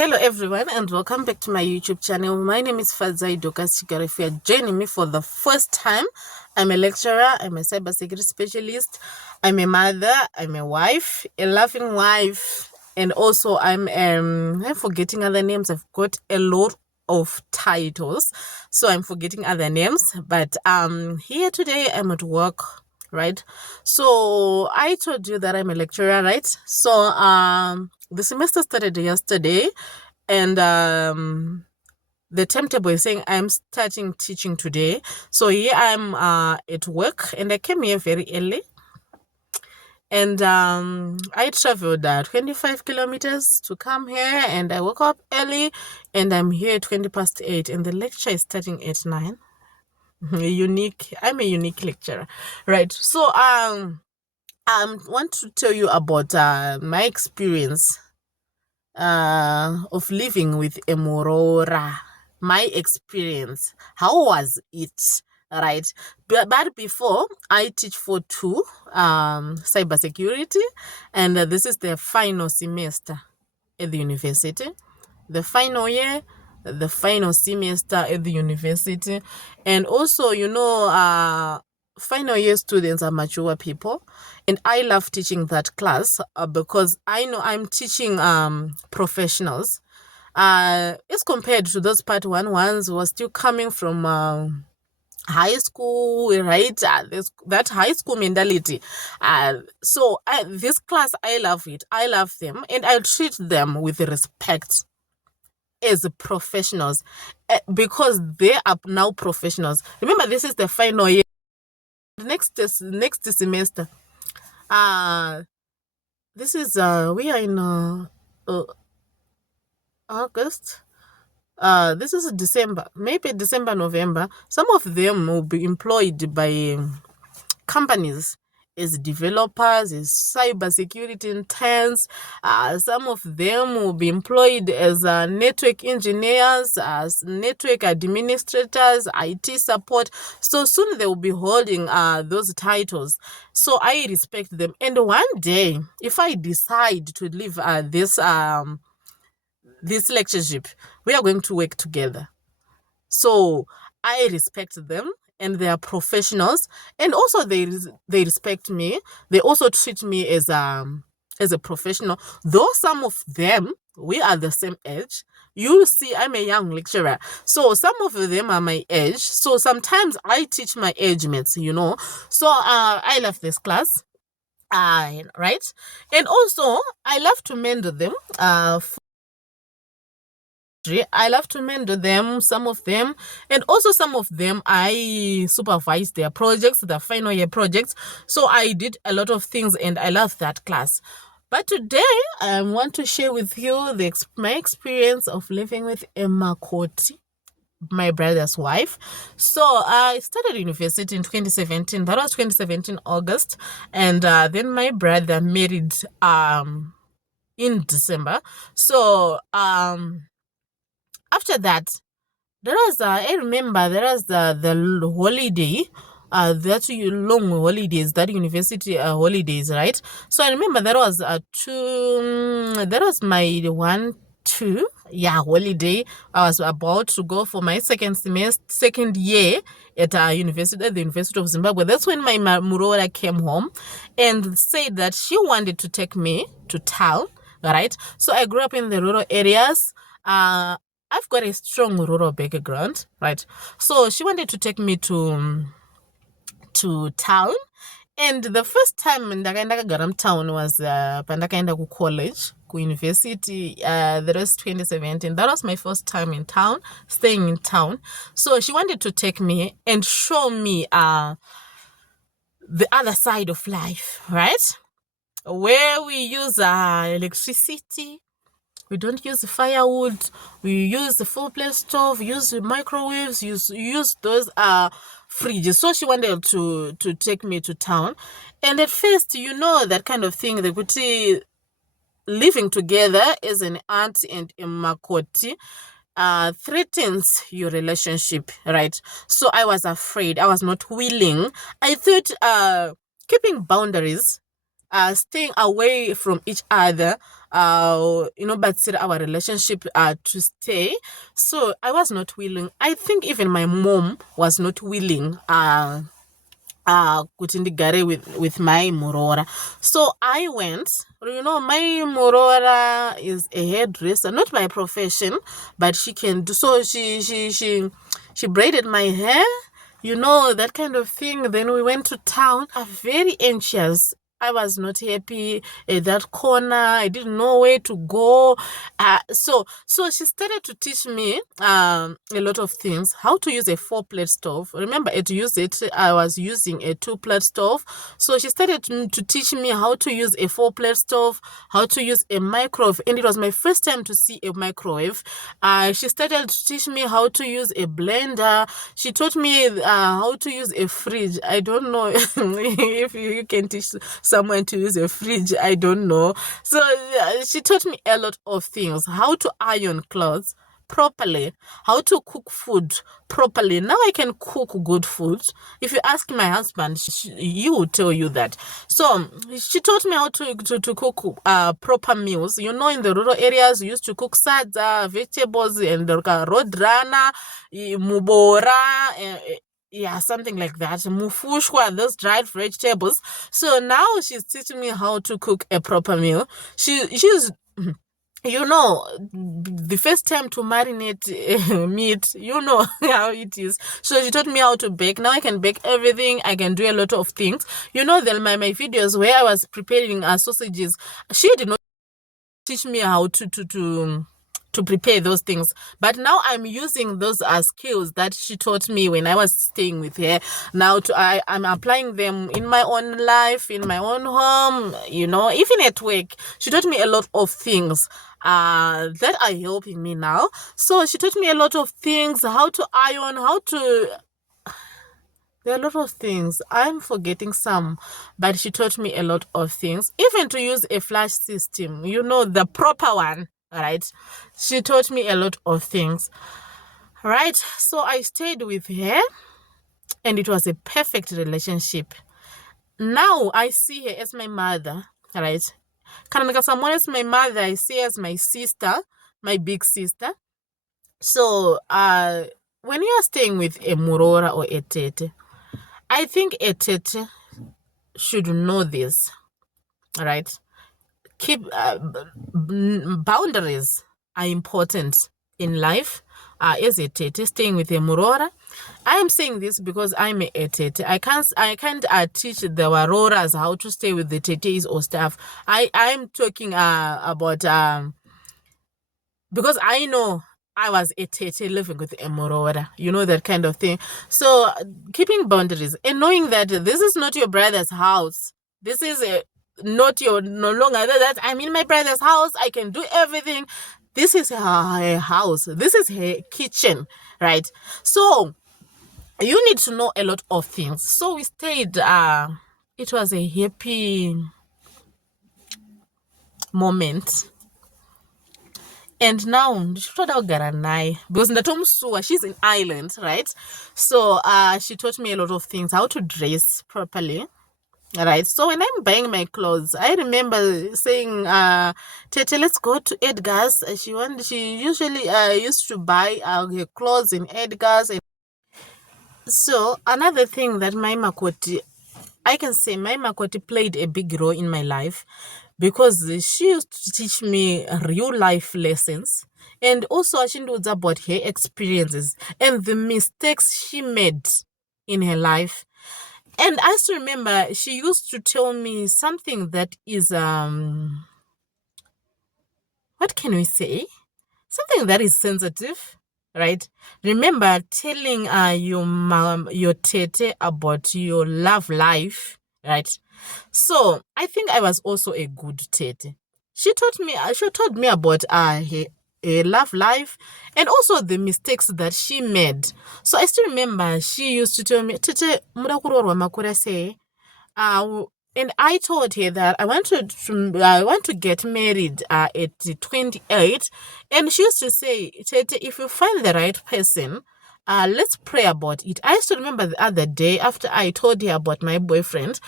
Hello everyone and welcome back to my YouTube channel. My name is Fadzai Dokasigara. If you are joining me for the first time, I'm a lecturer, I'm a cybersecurity specialist, I'm a mother, I'm a wife, a loving wife, and also I'm forgetting other names. I've got a lot of titles, so I'm forgetting other names, but here today I'm at work, right? So I told you that I'm a lecturer, right? So the semester started yesterday, and the timetable is saying I'm starting teaching today. So here I'm at work, and I came here very early, and I traveled 25 kilometers to come here, and I woke up early, and I'm here at 20 past 8, and the lecture is starting at 9. I'm a unique lecturer, right? So I want to tell you about my experience of living with a Muroora. My experience. How was it? Right. But before, I teach for two cybersecurity, and this is the final semester at the university. The final year, the final semester at the university. And also, final year students are mature people, and I love teaching that class because I know I'm teaching professionals as compared to those part one ones who are still coming from high school, right? That high school mentality. So this class, I love it. I love them, and I treat them with respect as professionals because they are now professionals. Remember, this is the final year. Next semester. This is we are in August. This is December, maybe December, November. Some of them will be employed by companies as developers, as cybersecurity interns. Some of them will be employed as network engineers, as network administrators, IT support. So soon they will be holding those titles. So I respect them. And one day, if I decide to leave this lectureship, we are going to work together. So I respect them, and they are professionals, and also they respect me. They also treat me as a professional. Though some of them, we are the same age. You see, I'm a young lecturer, so some of them are my age. So sometimes I teach my age mates, So I love this class. Right, and also I love to mentor them. I love to mentor them, some of them, and also some of them I supervise their projects, the final year projects. So I did a lot of things, and I love that class. But today I want to share with you my experience of living with a Makoti, my brother's wife. So I started university in 2017. That was 2017 August, and then my brother married in December. So after that, there was I remember there was the holiday, long holidays, that university holidays, right? So I remember there was that was my 1-2 holiday. I was about to go for my second year at the University of Zimbabwe. That's when my Muroora came home and said that she wanted to take me to town, right? So I grew up in the rural areas. I've got a strong rural background, right? So she wanted to take me to town, and the first time ndakaenda kagara mutown was pandakaenda college, university. That was 2017. That was my first time in town, staying in town. So she wanted to take me and show me the other side of life, right? Where we use electricity. We don't use firewood. We use the full plate stove, use microwaves, use those fridges. So she wanted to take me to town. And at first, that kind of thing, they could see living together as an aunt and a makoti threatens your relationship, right? So I was afraid. I was not willing. I thought keeping boundaries staying away from each other, but still our relationship to stay. So I was not willing. I think even my mom was not willing kuti ndigare with my Muroora. So I went. My Muroora is a hairdresser, not by profession, but she can do. So she braided my hair, that kind of thing. Then we went to town. I'm very anxious. I was not happy at that corner. I didn't know where to go. So she started to teach me a lot of things. How to use a 4-plate stove. Remember, to use it, I was using a 2-plate stove. So she started to teach me how to use a 4-plate stove, how to use a microwave. And it was my first time to see a microwave. She started to teach me how to use a blender. She taught me how to use a fridge. I don't know if you can teach someone to use a fridge. I don't know. So she taught me a lot of things. How to iron clothes properly, how to cook food properly. Now I can cook good food. If you ask my husband, he will tell you that. So she taught me how to cook proper meals. In the rural areas, we used to cook sadza, vegetables, and rodrana, mubora, something like that. Mufushwa, those dried vegetables. So now she's teaching me how to cook a proper meal. She's the first time to marinate meat, how it is. So she taught me how to bake. Now I can bake everything. I can do a lot of things. My videos where I was preparing sausages, she did not teach me how to prepare those things. But now I'm using those skills that she taught me when I was staying with her. Now I'm applying them in my own life, in my own home, even at work. She taught me a lot of things that are helping me now. So she taught me a lot of things, how to iron, there are a lot of things. I'm forgetting some, but she taught me a lot of things. Even to use a flash system, the proper one, right? She taught me a lot of things, right? So I stayed with her, and it was a perfect relationship. Now I see her as my mother, right? Kanamika someone as my mother, I see her as my sister, my big sister. So when you are staying with a Muroora or a Tete, I think a Tete should know this, right? Keep boundaries are important in life. As a Tete, staying with a Muroora, I am saying this because I'm a Tete. I can't teach the Warooras how to stay with the Tetes or stuff. I'm talking about because I know I was a Tete living with a Muroora, that kind of thing. So keeping boundaries and knowing that this is not your brother's house. This is no longer that I'm in my brother's house. I can do everything. This is her house. This is her kitchen, right? So you need to know a lot of things. So we stayed. It was a happy moment. And now because she's in Ireland, right? So she taught me a lot of things, how to dress properly. Right. So when I'm buying my clothes, I remember saying, Tete, let's go to Edgar's. She usually used to buy her clothes in Edgar's. And so another thing that I can say my Makoti played a big role in my life, because she used to teach me real life lessons, and also she knows about her experiences and the mistakes she made in her life. And I still remember she used to tell me something that is what can we say? Something that is sensitive, right? Remember telling your Tete about your love life, right? So I think I was also a good Tete. She taught me about her love life and also the mistakes that she made. So I still remember she used to tell me, Tete, muda kurorwa makura se. And I told her that I want to get married at 28. And she used to say, Tete, if you find the right person, let's pray about it. I still remember the other day after I told her about my boyfriend,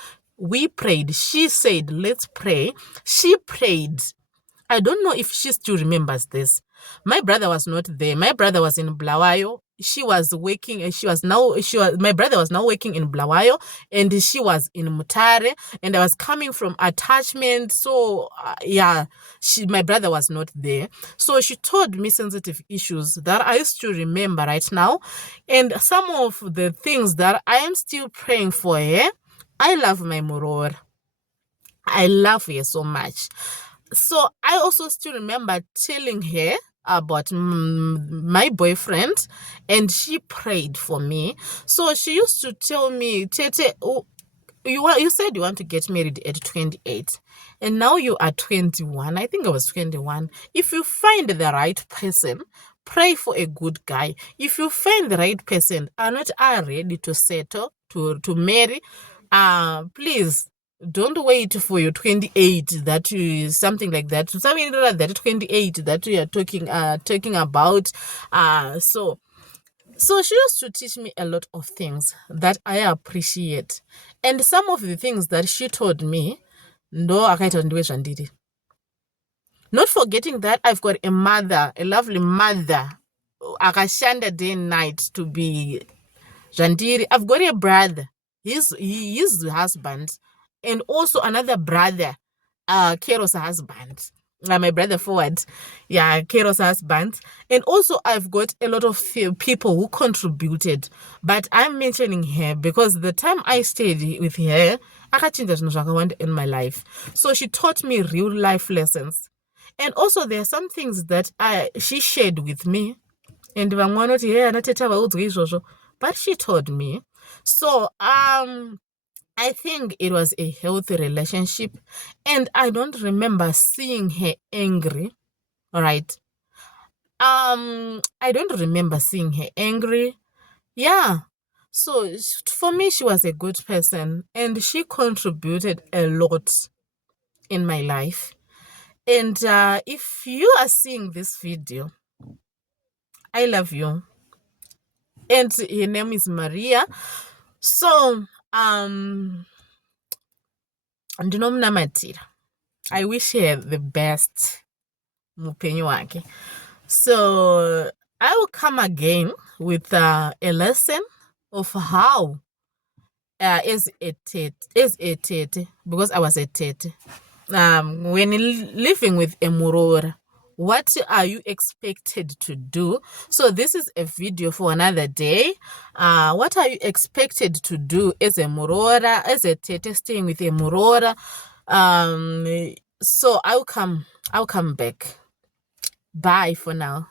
We prayed. She said, let's pray. She prayed. I don't know if she still remembers this. My brother was not there. My brother was in Blawayo. She was working. My brother was now working in Blawayo, and she was in Mutare, and I was coming from attachment. So, my brother was not there. So she told me sensitive issues that I still remember right now. And some of the things that I am still praying for her. I love my Muroora. I love her so much. So I also still remember telling her about my boyfriend, and she prayed for me. So she used to tell me, Tete, you said you want to get married at 28, and now you are 21. I think I was 21. If you find the right person, pray for a good guy. If you find the right person, are not ready to settle, to marry, please don't wait for your 28 that you something like that. Something like that 28 that we are talking about. So she used to teach me a lot of things that I appreciate. And some of the things that she told me, no, akaita ndiwe zvandiri. Not forgetting that I've got a mother, a lovely mother, akashanda day and night to be Jandiri. I've got a brother. He's the husband. And also another brother, Kero's husband. My brother forward. Yeah, Kero's husband. And also I've got a lot of people who contributed. But I'm mentioning her because the time I stayed with her, akachinja in my life. So she taught me real life lessons. And also there are some things that she shared with me. And but she told me. So I think it was a healthy relationship, and I don't remember seeing her angry. All right. I don't remember seeing her angry. Yeah. So for me, she was a good person, and she contributed a lot in my life. And if you are seeing this video, I love you. And her name is Maria. So ndinomunamatira. I wish her the best mupenyu wake. So I will come again with a lesson of how as a tete, because I was a tete, when living with a Muroora, what are you expected to do? So this is a video for another day. What are you expected to do as a Muroora, as a tete staying with a Muroora? So I'll come back. Bye for now.